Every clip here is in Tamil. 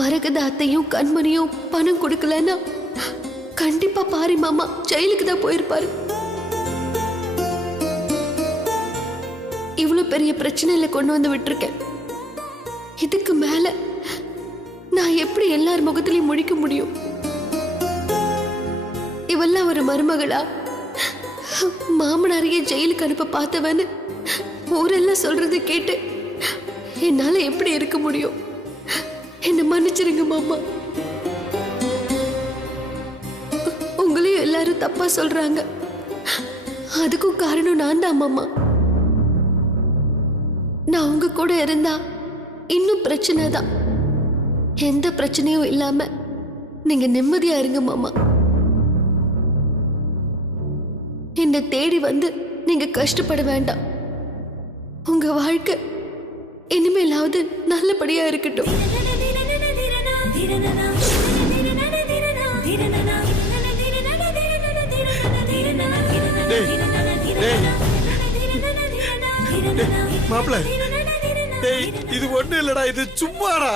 மரகத அத்தையும் கண்மணியும் பணம் கொடுக்கலன்னா கண்டிப்பா பாரி மாமா ஜெயிலுக்கு தான் போயிருப்பாரு. இவ்வளவு பெரிய பிரச்சனையில கொண்டு வந்து விட்டுருக்கேன். இதுக்கு மேல நான் எப்படி எல்லார் முகத்திலையும் முழிக்க முடியும்? இவெல்லாம் ஒரு மருமகளா? மாமனாரையே ஜெயிலுக்கு அனுப்ப பார்த்தவன்னு ஊரெல்லாம் சொல்றது கேட்டு என்னால எப்படி இருக்க முடியும்? என்ன மன்னிச்சிருங்க மாமா. உங்களையும் எல்லாரும் தப்பா சொல்றாங்க. அதுக்கும் காரணம் நான் தான் மாமா. நான் உங்க கூட இருந்தா இன்னும் பிரச்சனை தான். எந்த பிரச்சனையும் இல்லாம நீங்க நிம்மதியா இருங்க மாமா. என்னை தேடி வந்து நீங்க கஷ்டப்பட வேண்டாம். உங்க வாழ்க்கை இனிமேலாவது நல்லபடியா இருக்கட்டும். மாப்பிள்ள, இது ஒண்ணு இல்லடா, இது சும்மாடா.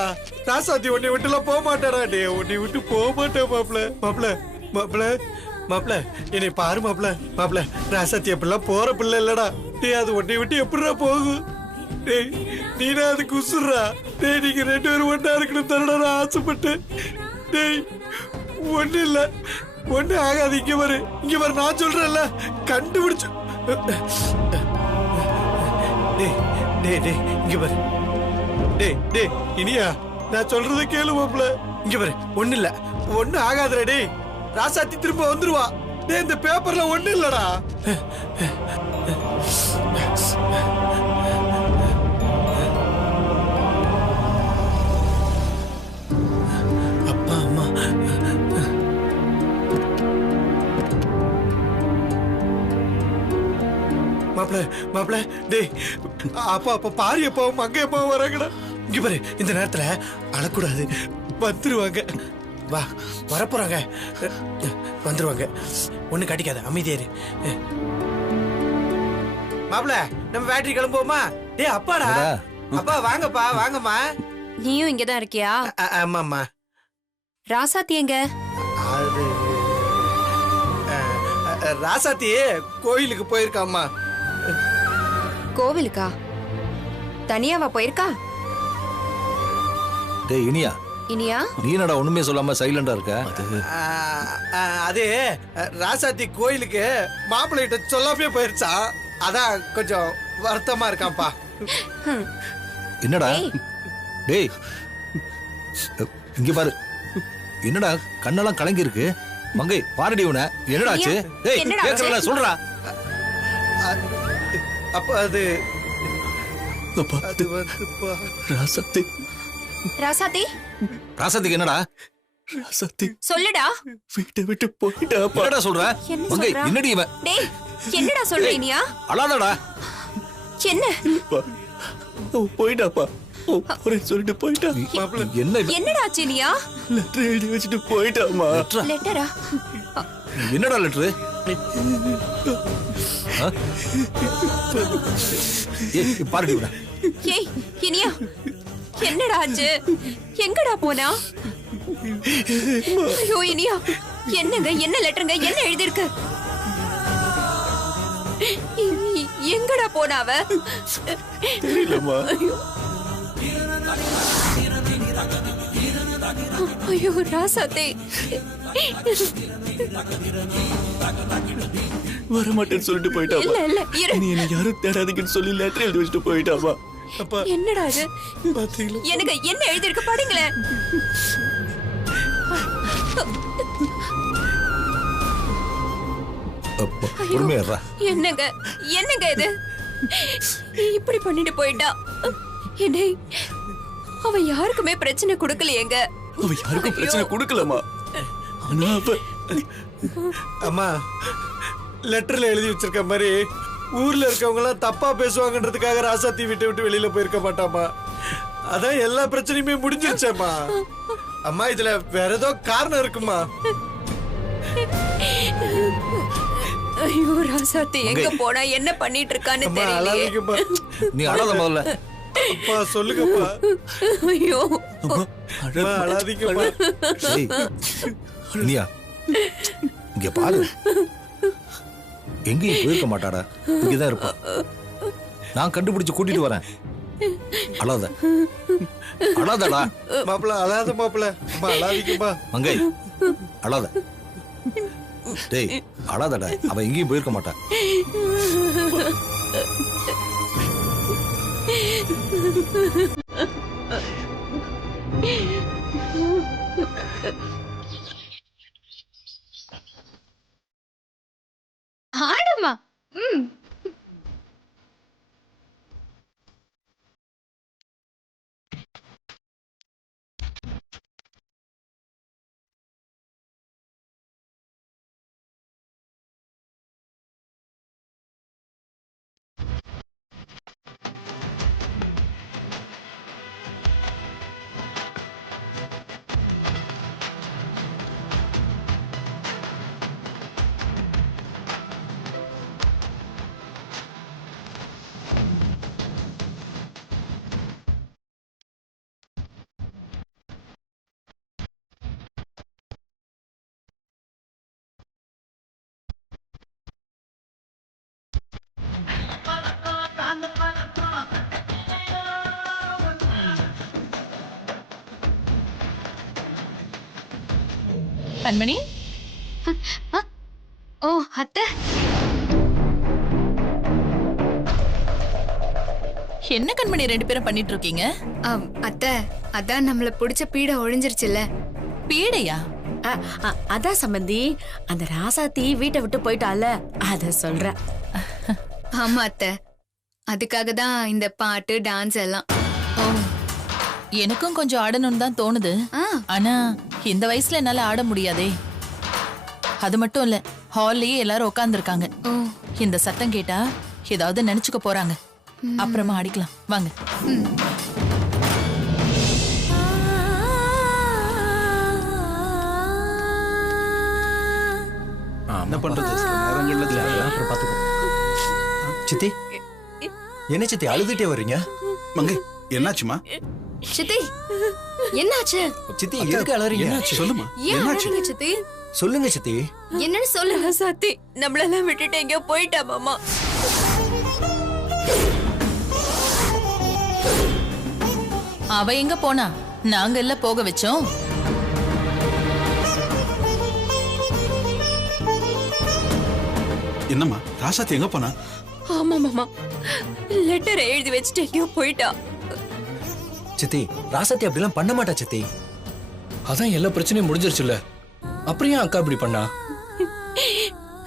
ராசாத்தி உன்னை விட்டுலாம் போக மாட்டாடா. டே உன்னை விட்டு போக மாட்டேன் மாப்பிள்ள. மாப்பிள்ள மாப்பிள்ள மாப்பிள்ள என்னை பாரு மாப்பிள்ள. மாப்பிள்ள ராசாத்தி அப்படிலாம் போற பிள்ளை இல்லடா. டே அது உன்னை விட்டு எப்படிடா போகும்? டேய் நீனா அது குசுறா. டேய் நீங்க 2 பேரும் ஒண்ணா இருக்கணும் தரடா ஆசைப்பட்டேன். டேய் ஒண்ணு இல்ல, ஒண்ணு ஆகாது. இங்க பாரு, இங்க பாரு, நான் சொல்றேன்ல, கண்டுபிடிச்சு. டேய் டேய் டேய் இங்க பாரு. டேய் டேய் இனியா, நான் சொல்றத கேளு மாப்பிள்ள. இங்க பாரு, ஒண்ணு இல்ல, ஒண்ணு ஆகாதுடா. டேய் ராசாத்தி திரும்ப வந்துருவா. டேய் இந்த பேப்பர்ல ஒண்ணு இல்லடா. அப்பா அம்மா மாப்பிள்ள மாப்பிள்ள. டேய் அப்பா அப்பா பாரி அப்பாவும் அங்க அப்பாவும் வராங்கடா. இங்க பாரு, இந்த நேரத்துல அழக்கூடாது, வந்துருவாங்க. வா வரப்போறாங்க, வந்துருவாங்க. ஒண்ணு கட்டிக்காத, அமைதியாரு. மாப்பிள்ள நம்ம பேட்டரி கிளம்புவோமா? டேய் அப்பாடா. அப்பா வாங்கப்பா, வாங்கம்மா. நீயும் இங்கதான் இருக்கியா? ஆமாம்மா. ராசாத்தி எங்க? அது ராசாத்தி கோயிலுக்கு போயிருக்காம்மா. கோவிலுக்கா? தனியாவா போயிருக்கா? டேய் இனியா, இனியா நீ என்னடா ஒண்ணுமே சொல்லாம சைலண்டா இருக்க? அது ராசாத்தி கோயிலுக்கு மாப்பிள்ளை கிட்ட சொல்லாமே போயிருச்சா, அதான் கொஞ்சம் வருத்தமா இருக்கான்ப்பா. என்னடா? டேய் இங்க பாரு, என்னடா கண்ணெல்லாம் கலங்கி இருக்கு? மங்கை பாருடி உன, என்னடா ஆச்சு? டேய் கேக்குறல சொல்றா. அப்ப அது அது வந்துப்பா. ராசாத்தி ராசாத்தி ராசாத்திக்கு என்னடா? ராசாத்தி சொல்லுடா. வீட்டை விட்டு போயிட்டாப்பா. என்னடா சொல்ற? மங்கை என்னடி இவன்? டேய் என்னடா சொல்ற இனியா? அழாதடா. என்ன போயிட்டாப்பா, சொல்லிட்டு போயிட்டா. என்ன என்னடா ஆச்சு இனியா? லெட்டர் எழுதி வச்சுட்டு போயிட்டாமா. லெட்டரா? என்னடா லெட்டரு? பாருடி உன. ஏய் இனியா, என்னடா ஆச்சு? எங்கடா போனா? ஐயோ இனியா, என்னங்க, என்ன லெட்டருங்க, என்ன எழுதிருக்கு? எங்கடா போனா அவ? தெரியலம்மா. ஐயோ ராசாத்தி, வரமாட்டேன்னு சொல்லிட்டு போயிட்டாமா. இல்ல இல்ல இரு. நீ என்ன யாரும் தேடாதீங்கன்னு சொல்லி லெட்டர் எழுதி வச்சுட்டு போயிட்டாமா. அப்பா என்னடா இது? பாத்தீங்களா? எனக்கு என்ன எழுதிருக்கு படிங்களேன். பொறுமையா. என்னங்க என்னங்க இது? இப்படி பண்ணிட்டு போயிட்டா. என்னை அவ யாருக்குமே பிரச்சனை கொடுக்கலையேங்க. அவ யாருக்கும் பிரச்சனை கொடுக்கலமா. ஆனா அவ அம்மா லெட்டர்ல எழுதி வச்சிருக்க மாதிரி ஊர்ல இருக்கவங்க எல்லாம் தப்பா பேசுவாங்கன்றதுக்காக ராசாத்தி விட்டு விட்டு வெளியில போயிருக்க மாட்டாமா. அதான் எல்லா பிரச்சனையுமே முடிஞ்சிருச்சேம்மா. அம்மா இதுல வேற ஏதோ காரணம் இருக்குமா? ஐயோ ராசாத்தி எங்க போனா, என்ன பண்ணிட்டு இருக்கான்னு தெரியல. நீ அழாத முதல்ல. அப்பா சொல்லுங்கப்பா. ஐயோ அம்மா, அழாதீங்கம்மா. ஏய், இனியா இங்க பாரு, எங்கேயும் போயிருக்க மாட்டாடா, இங்கதான் இருப்பா. நான் கண்டுபிடிச்சு கூட்டிட்டு வரேன். அழாத அழாதடா. மாப்பிள்ள அழாத மாப்பிள்ள. அம்மா அழாதீங்கம்மா. மங்கை அழாத. டேய் அழாதடா, அவ எங்கேயும் போயிருக்க மாட்டா. ஆடுமா. கண்மணி. ஓ அத்தை. என்ன கண்மணி ரெண்டு பேரும் பண்ணிட்டு இருக்கீங்க? அத்தை, அதான் நம்மள பிடிச்ச பீடை ஒழிஞ்சிருச்சுல்ல. பீடையா? அதான் சம்பந்தி, அந்த ராசாத்தி வீட்டை விட்டு போயிட்டால, அத சொல்ற. ஆமா அத்தை, அதுக்காக தான் இந்த பாட்டு டான்ஸ் எல்லாம். ஓ, எனக்கும் கொஞ்சம் ஆடணும்னு தான் தோணுது. ஆனா இந்த வயசுல என்னால ஆட முடியாதே. அது மட்டும் இல்ல, ஹால்லயே எல்லாரும் உட்கார்ந்து இருக்காங்க. இந்த சத்தம் கேட்டா ஏதாவது நினைச்சுக்க போறாங்க. அப்புறமா ஆடிக்கலாம் வாங்க. என்ன பண்றது, நேரங்கள்ல பாத்துக்கோ. சித்தி, என்ன சித்தி அழுதுட்டே வர்றீங்க? மங்கை என்னாச்சுமா? சித்தி என்னாச்சு? சித்தி எதுக்கு அழறீங்க? சொல்லுமா, ஏன் என்னாச்சு? அழறீங்க சித்தி? சொல்லுங்க சித்தி. என்னன்னு சொல்லுங்க. ராசாத்தி நம்மளெல்லாம் விட்டுட்டு எங்கேயோ போயிட்டா மாமா. அவ எங்க போனா? நாங்க எல்லாம் போக வச்சோம். என்னம்மா, ராசாத்தி எங்க போனா? ஆமா மாமா, லெட்டர் எழுதி வச்சுட்டு எங்கேயோ போயிட்டா. சித்தி, ராசாத்தி அப்படிலாம் பண்ண மாட்டா சித்தி. அதான் எல்லா பிரச்சனையும் முடிஞ்சிருச்சுல்ல, அப்புறம் ஏன் அக்கா இப்படி பண்ணா?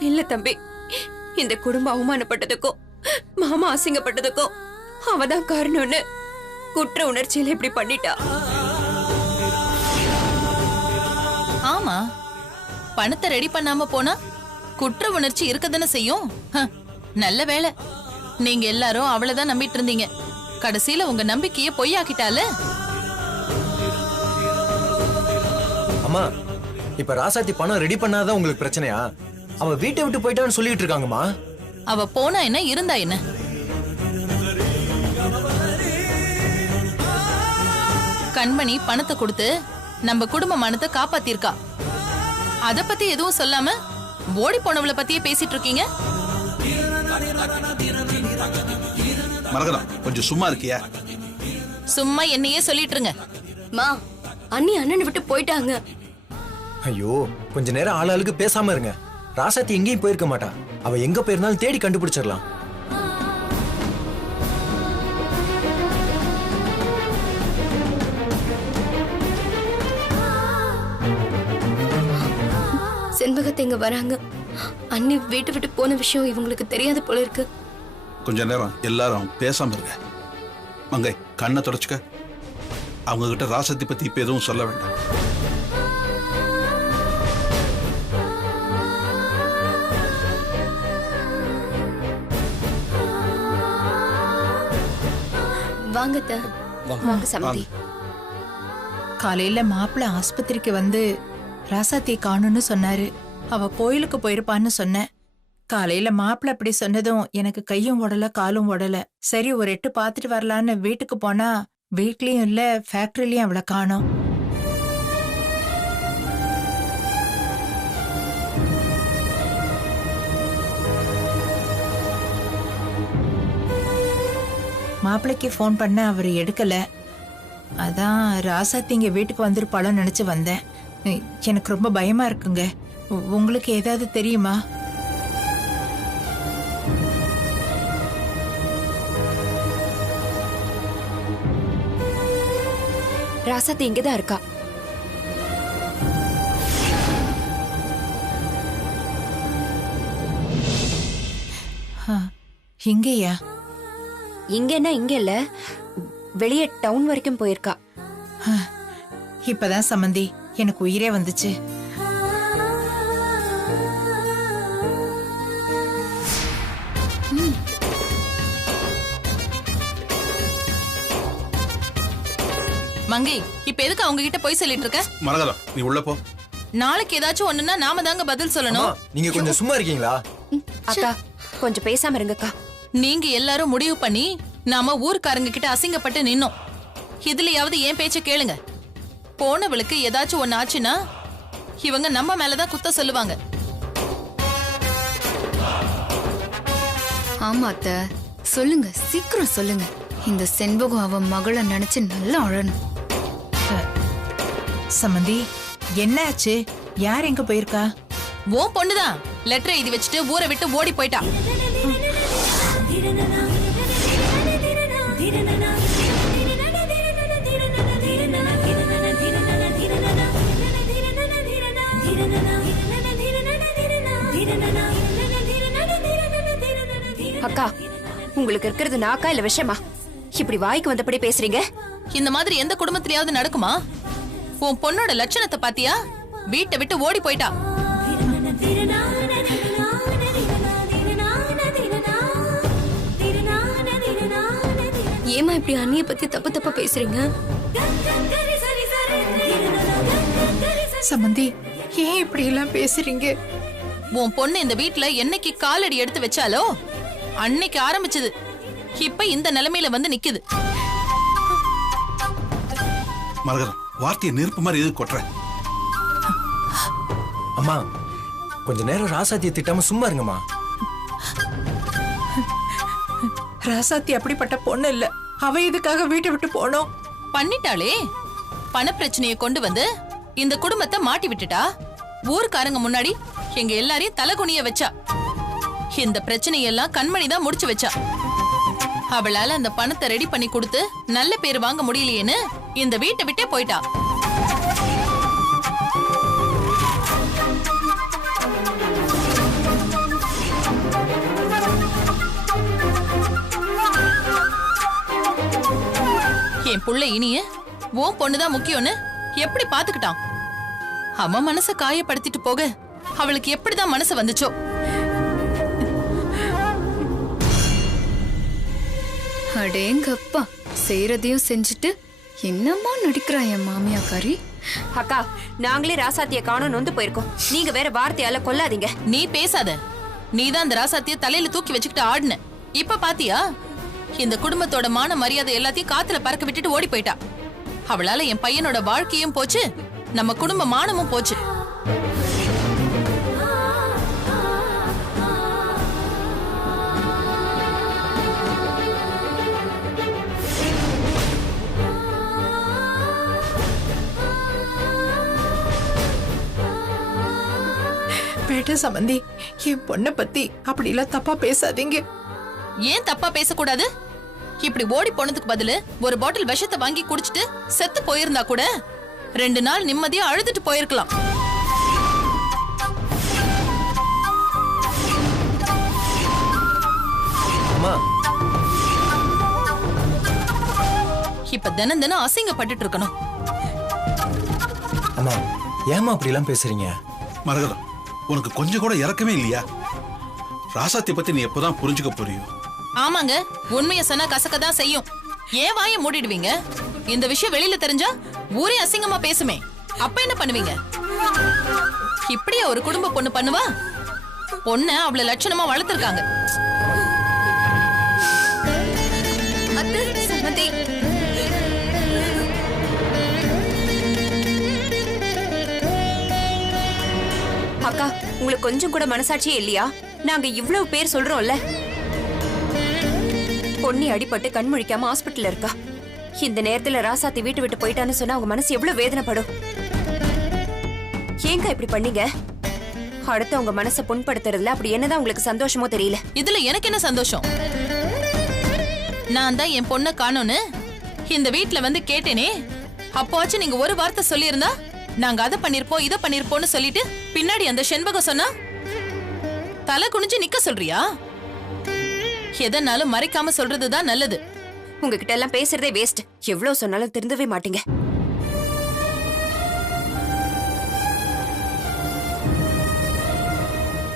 இல்ல தம்பி, இந்த குடும்பம் அவமானப்பட்டதுக்கும் மாமா அசிங்கப்பட்டதுக்கும் அவதான் காரணம்னு குற்ற உணர்ச்சியில இப்படி பண்ணிட்டா. ஆமா, பணத்தை ரெடி பண்ணாம போனா குற்ற உணர்ச்சி இருக்கதானே செய்யும். நல்ல வேளை நீங்க எல்லாரும் அவளதான் நம்பிட்டு இருந்தீங்க. கடைசியில உங்க நம்பிக்கையை பொய்யாக்கிட்டால. அம்மா, இப்ப ராசாத்தி பணம் ரெடி பண்ணாதான் உங்களுக்கு பிரச்சனையா? அவ வீட்டை விட்டு போயிட்டான்னு சொல்லிட்டு இருக்காங்கம்மா. அவ போனா என்ன, இருந்தா என்ன? கண்மணி பணத்தை கொடுத்து நம்ம குடும்ப மானத்தை காப்பாத்திருக்கா. அத பத்தி எதுவும் சொல்லாம ஓடி போனவளை பத்தியே பேசிட்டு இருக்கீங்க. மரகதம், கொஞ்சம் சும்மா இருக்கியா? சும்மா என்னையே சொல்லிட்டு இருங்க. மா, அண்ணி அண்ணனை விட்டு போயிட்டாங்க. ஐயோ, கொஞ்ச நேரம் ஆளாளுக்கு பேசாம இருங்க. ராசாத்தி எங்கேயும் போயிருக்க மாட்டா. அவ எங்க போயிருந்தாலும் தேடி கண்டுபிடிச்சிடலாம். செண்பகத்தை இங்க வராங்க. அண்ணி வீட்டை விட்டு போன விஷயம் இவங்களுக்கு தெரியாது போல இருக்கு. கொஞ்ச நேரம் எல்லாரும் பேசாம இருங்க. மங்கை, கண்ணை தொடச்சுக்க. அவங்க கிட்ட ராசாத்தி பத்தி இப்ப எதுவும் சொல்ல வேண்டாம். வாங்க அத்தை. வாங்க சமந்தி. காலையில மாப்பிள்ள ஆஸ்பத்திரிக்கு வந்து ராசாத்தியை காணும்னு சொன்னாரு. அவ கோயிலுக்கு போயிருப்பான்னு சொன்னேன். காலையில மாப்பிள்ள அப்படி சொன்னதும் எனக்கு கையும் உடல காலும் உடல. சரி, ஒரு எட்டு பாத்துட்டு வரலான்னு வீட்டுக்கு போனா வீட்லயும் இல்ல ஃபேக்டரிலயும் அவளை காணோம். மாப்பிள்ளைக்கு ஃபோன் பண்ண அவர் எடுக்கல. அதான் ராசாத்தி இங்க வீட்டுக்கு வந்திருப்பாளோன்னு நினைச்சு வந்தேன். எனக்கு ரொம்ப பயமா இருக்குங்க. உங்களுக்கு ஏதாவது தெரியுமா? ராசாத்தி இங்கதான் இருக்கா. இங்கயா? இங்கன்னா இங்க இல்ல, வெளியே டவுன் வரைக்கும் போயிருக்கா. இப்பதான் சம்மந்தி எனக்கு உயிரே வந்துச்சு. மங்கை, இப்ப எதுக்கு அவங்க கிட்ட போய் சொல்லிட்டு இருக்க? மரகதம், நீ உள்ள போ. நாளைக்கு ஏதாச்சும் ஒண்ணுன்னா நாம தாங்க பதில் சொல்லணும். நீங்க கொஞ்சம் சும்மா இருக்கீங்களா? அக்கா கொஞ்சம் பேசாம இருங்கக்கா. நீங்க எல்லாரும் முடிவு பண்ணி நாம ஊர்க்காரங்க கிட்ட அசிங்கப்பட்டு நின்னோம். இதுலயாவது ஏன் பேச்ச கேளுங்க. போனவளுக்கு ஏதாச்சும் ஒண்ணு ஆச்சுன்னா இவங்க நம்ம மேலதான் குத்த சொல்லுவாங்க. ஆமா அத்தை, சொல்லுங்க, சீக்கிரம் சொல்லுங்க. இந்த செண்பகம் அவன் மகளை நினைச்சு நல்லா அழணும். சம்மந்தி என்னாச்சு? யார் எங்க போயிருக்கா? உன் பொண்ணுதான் லெட்டர் எழுதி வச்சுட்டு ஊரை விட்டு ஓடி போயிட்டா. அக்கா, உங்களுக்கு இருக்கிறது நாக்கா இல்ல விஷமா? இப்படி வாய்க்கு வந்தபடி பேசுறீங்க. இந்த மாதிரி எந்த குடும்பத்திலயாவது நடக்குமா? உன் பொண்ணோட லட்சணத்தை பாத்தியா? வீட்டை விட்டு ஓடி போயிட்டா. ஏமா இப்படி அண்ணிய பத்தி தப்பு தப்பா பேசுறீங்க? சம்மந்தி ஏன் இப்படி எல்லாம் பேசுறீங்க? உன் பொண்ணு இந்த வீட்டுல என்னைக்கு காலடி எடுத்து வச்சாலோ அன்னைக்கு ஆரம்பிச்சது இப்ப இந்த நிலைமையில வந்து நிக்குது. மரகதம், வார்த்தையை நெருப்பு மாதிரி எது கொட்டுற? அம்மா கொஞ்ச நேரம் ராசாத்தியை திட்டாம சும்மா இருங்கம்மா. ராசாத்தி அப்படிப்பட்ட பொண்ணு இல்ல. அவ இதுக்காக வீட்டை விட்டு போனோம். பண்ணிட்டாளே, பண பிரச்சனையை கொண்டு வந்து இந்த குடும்பத்தை மாட்டி விட்டுட்டா. ஊர்க்காரங்க முன்னாடி எங்க எல்லாரையும் தலகுனிய வச்சா. இந்த பிரச்சனையெல்லாம் கண்மணி தான் முடிச்சு வச்சா. அவளால அந்த பணத்தை ரெடி பண்ணி கொடுத்து நல்ல பேர் வாங்க முடியலையேன்னு இந்த வீட்டை விட்டே போயிட்டா. என் புள்ள இனிய உன் பொண்ணுதான் முக்கியம்னு எப்படி பாத்துக்கிட்டான்? அவன் மனச காயப்படுத்திட்டு போக அவளுக்கு எப்படிதான் மனசு வந்துச்சோ? அடேங்கப்பா, செய்யறதையும் செஞ்சுட்டு என்னம்மா நடிக்கிறா என் மாமியாக்காரி. அக்கா, நாங்களே ராசாத்திய காணோம் நொந்து போயிருக்கோம். நீங்க வேற வார்த்தையால கொல்லாதீங்க. நீ பேசாத. நீதான் அந்த ராசாத்திய தலையில தூக்கி வச்சுக்கிட்டு ஆடுன. இப்ப பாத்தியா? இந்த குடும்பத்தோட மான மரியாதை எல்லாத்தையும் காத்துல பறக்க விட்டுட்டு ஓடி போயிட்டா. அவளால என் பையனோட வாழ்க்கையும் போச்சு, நம்ம குடும்ப மானமும் போச்சு. பேட்ட சம்பந்தி, என் பொண்ணை பத்தி அப்படி எல்லாம் தப்பா பேசாதீங்க. ஏன் தப்பா பேசக்கூடாது? இப்படி ஓடி போனதுக்கு பதிலு ஒரு பாட்டில் விஷத்தை வாங்கி குடிச்சிட்டு செத்து போயிருந்தா கூட 2 நாள் நிம்மதியா அழுதுட்டு போயிருக்கலாம். இப்ப தினம் தினம் அசிங்கப்பட்டுட்டு இருக்கணும். அம்மா ஏமா அப்படி எல்லாம் பேசுறீங்க? மரகதம், உனக்கு கொஞ்சம் கூட இறக்கமே இல்லையா? ராசாத்தி பத்தி நீ எப்பதான் புரிஞ்சுக்க புரியும்? ஆமாங்க, உண்மைய சொன்னா கசக்கதான் செய்யும். ஏன் வாயை மூடிடுவீங்க? இந்த விஷயம் வெளியில தெரிஞ்சா ஊரே அசிங்கமா பேசுமே. அப்ப என்ன பண்ணுவீங்க? இப்படியா ஒரு குடும்ப பொண்ணு பண்ணுவா? பொண்ண அவ்வளவு லட்சணமா வளர்த்திருக்காங்க. அக்கா, உங்களுக்கு கொஞ்சம் கூட மனசாட்சியே இல்லையா? நாங்க இவ்வளவு பேர் சொல்றோம்ல. பொன்னி அடிபட்டு கண் முழிக்காம ஹாஸ்பிட்டல்ல இருக்கா. இந்த நேரத்துல ராசாத்தி வீட்டு விட்டு போயிட்டான்னு சொன்னா அவங்க மனசு எவ்வளவு வேதனைப்படும். ஏங்க இப்படி பண்ணீங்க? அடுத்து உங்க மனசை புண்படுத்துறதுல அப்படி என்னதான் உங்களுக்கு சந்தோஷமோ தெரியல. இதுல எனக்கு என்ன சந்தோஷம்? நான் தான் என் பொண்ணை காணோன்னு இந்த வீட்டுல வந்து கேட்டேனே, அப்போச்சு நீங்க ஒரு வார்த்தை சொல்லியிருந்தா நாங்க அதை பண்ணிருப்போம் இதை பண்ணிருப்போம்னு சொல்லிட்டு பின்னாடி அந்த செண்பகம் சொன்னா தலை குனிஞ்சு நிக்க சொல்றியா? எதனாலும் மறைக்காம சொல்றதுதான் நல்லது. உங்ககிட்ட எல்லாம் பேசுறதே வேஸ்ட். எவ்வளவு சொன்னாலும் திருந்தவே மாட்டீங்க.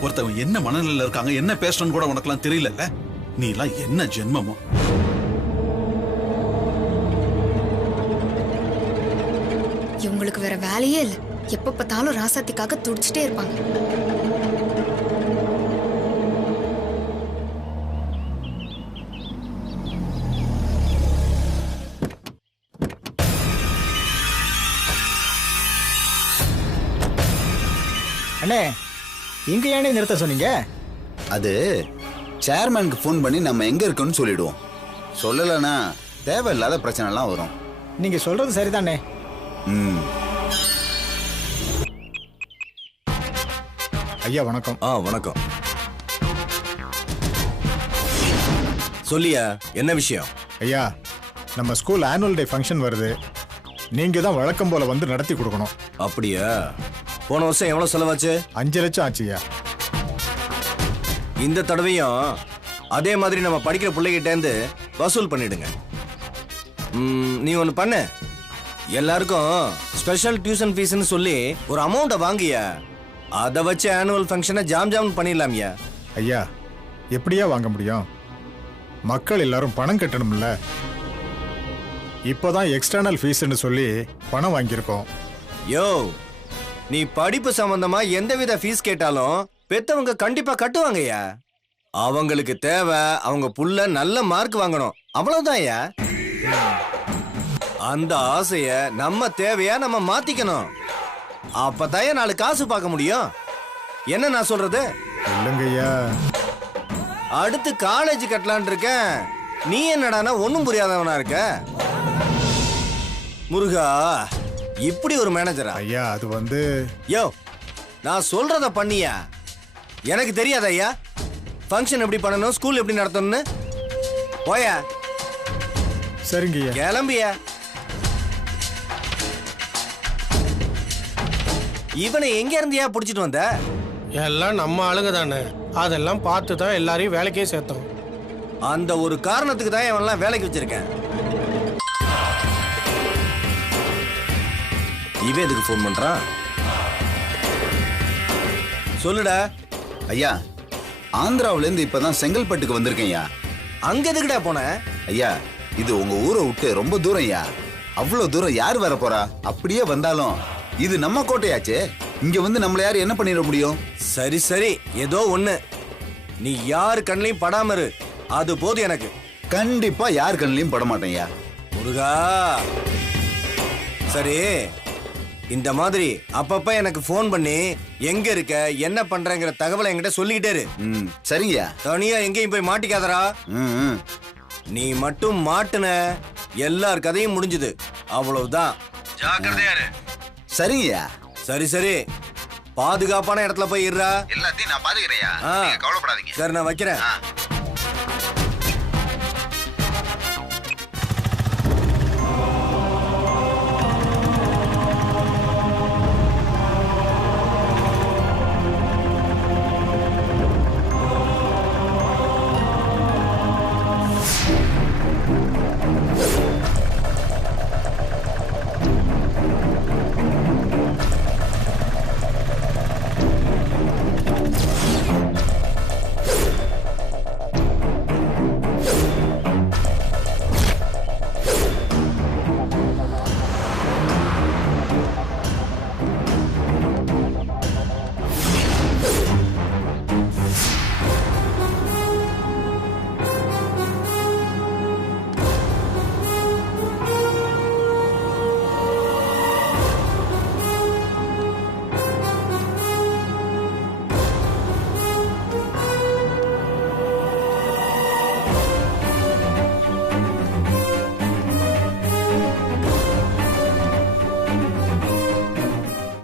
ஒருத்தவன் என்ன மனநிலையில இருக்காங்க, என்ன பேசணும்னு கூட உனக்கெல்லாம் தெரியல. நீ எல்லாம் என்ன ஜென்மமோ. இவங்களுக்கு வேற வேலையே இல்ல. எப்ப பார்த்தாலும் ராசாத்திக்காக துடிச்சிட்டே இருப்பாங்க. அண்ணே, இங்க ஏனே நிறுத்த சொன்னீங்க? அது சேர்மேனுக்கு ஃபோன் பண்ணி நம்ம எங்க இருக்கோம்னு சொல்லிடுவோம். சொல்லலன்னா தேவையில்லாத பிரச்சனை எல்லாம் வரும். நீங்க சொல்றது சரிதானே. ஐயா வணக்கம். வணக்கம். சொல்லியா, என்ன விஷயம்? ஐயா, நம்ம ஸ்கூல் ஆனுவல் டே ஃபங்க்ஷன் வருது. நீங்க தான் வழக்கம் போல வந்து நடத்தி கொடுக்கணும். அப்படியா? போன வருஷம் எவ்வளவு செலவாச்சு? 5 லட்சம் ஆச்சுயா. இந்த தடவையும் அதே மாதிரி நம்ம படிக்கிற பிள்ளைகிட்ட இருந்து வசூல் பண்ணிடுங்க. நீ ஒன்று பண்ண, எல்லாருக்கும் ஸ்பெஷல் டியூஷன் ஃபீஸ்னு சொல்லி ஒரு அமௌண்ட்டை வாங்கியா, அதை வச்சு ஆனுவல் ஃபங்க்ஷனை ஜாம் பண்ணிடலாம்யா. ஐயா, எப்படியா வாங்க முடியும்? மக்கள் எல்லாரும் பணம் கட்டணும்ல. இப்போதான் எக்ஸ்டர்னல் ஃபீஸ்னு சொல்லி பணம் வாங்கியிருக்கோம். யோ, நீ படிப்பு சம்பந்தமா எந்தவித ஃபீஸ் கேட்டாலும் பெத்தவங்க கண்டிப்பா கட்டுவாங்கய்யா. அவங்களுக்கு தேவை அவங்க புள்ள நல்ல மார்க் வாங்கணும், அவ்வளவுதான்யா. அந்த ஆசைய நம்ம தேவையா நம்ம மாத்திக்கணும். அப்பதான் 4 காசு பார்க்க முடியும். என்ன நான் சொல்றது? இல்லங்கய்யா, அடுத்து காலேஜ் கட்டலான் இருக்கேன். நீ என்னடானா ஒன்னும் புரியாதவனா இருக்க. முருகா, இப்படி ஒரு மேனேஜரா? ஐயா, அது வந்து யோ, நான் சொல்றத பண்ணியா? எனக்கு தெரியாத ஐயா ஃபங்க்ஷன் எப்படி பண்ணணும், ஸ்கூல் எப்படி நடத்தணும்னு. போயா. சரிங்கய்யா, கிளம்பியா. இவனை எங்க இருந்தியா புடிச்சிட்டு வந்த? எல்லாம் நம்ம ஆளுங்க தானே, அதெல்லாம் பார்த்து தான் எல்லாரையும் வேலைக்கே சேர்த்தோம். அந்த ஒரு காரணத்துக்கு தான் இவன்லாம் வேலைக்கு வச்சிருக்கேன். இவன் எதுக்கு ஃபோன் பண்றான்? சொல்லுடா. ஐயா, ஆந்திராவில இருந்து இப்பதான் செங்கல்பட்டுக்கு வந்திருக்கேன் ஐயா. அங்க எதுக்குடா போன? ஐயா, இது உங்க ஊரை விட்டு ரொம்ப தூரம் ஐயா. அவ்வளவு தூரம் யார் வர போறா? அப்படியே வந்தாலும் இது நம்ம கோட்டையாச்சே. இங்க வந்து நம்மள யார் என்ன பண்ணிட முடியும்? சரி சரி, ஏதோ ஒண்ணு. நீ யார் கண்ணையும் படாம இரு, அது போதும் எனக்கு. கண்டிப்பா யார் கண்ணையும் பட மாட்டேன் ஐயா. முருகா, சரி, இந்த மாதிரி அப்பப்ப எனக்கு போன் பண்ணி எங்க இருக்க என்ன பண்றங்கிற தகவலை என்கிட்ட சொல்லிக்கிட்டே இரு. சரிங்கய்யா. தனியா எங்கேயும் போய் மாட்டிக்காதரா. நீ மட்டும் மாட்டுன எல்லார் கதையும் முடிஞ்சது, அவ்வளவுதான். ஜாக்கிரதையா இரு. சரிங்கய்யா. சரி சரி, பாதுகாப்பான இடத்துல போய் இருடா. எல்லாத்தையும் நான் பாத்துக்கிறேன். கவலைப்படாதீங்க. சரி, நான் வைக்கிறேன்.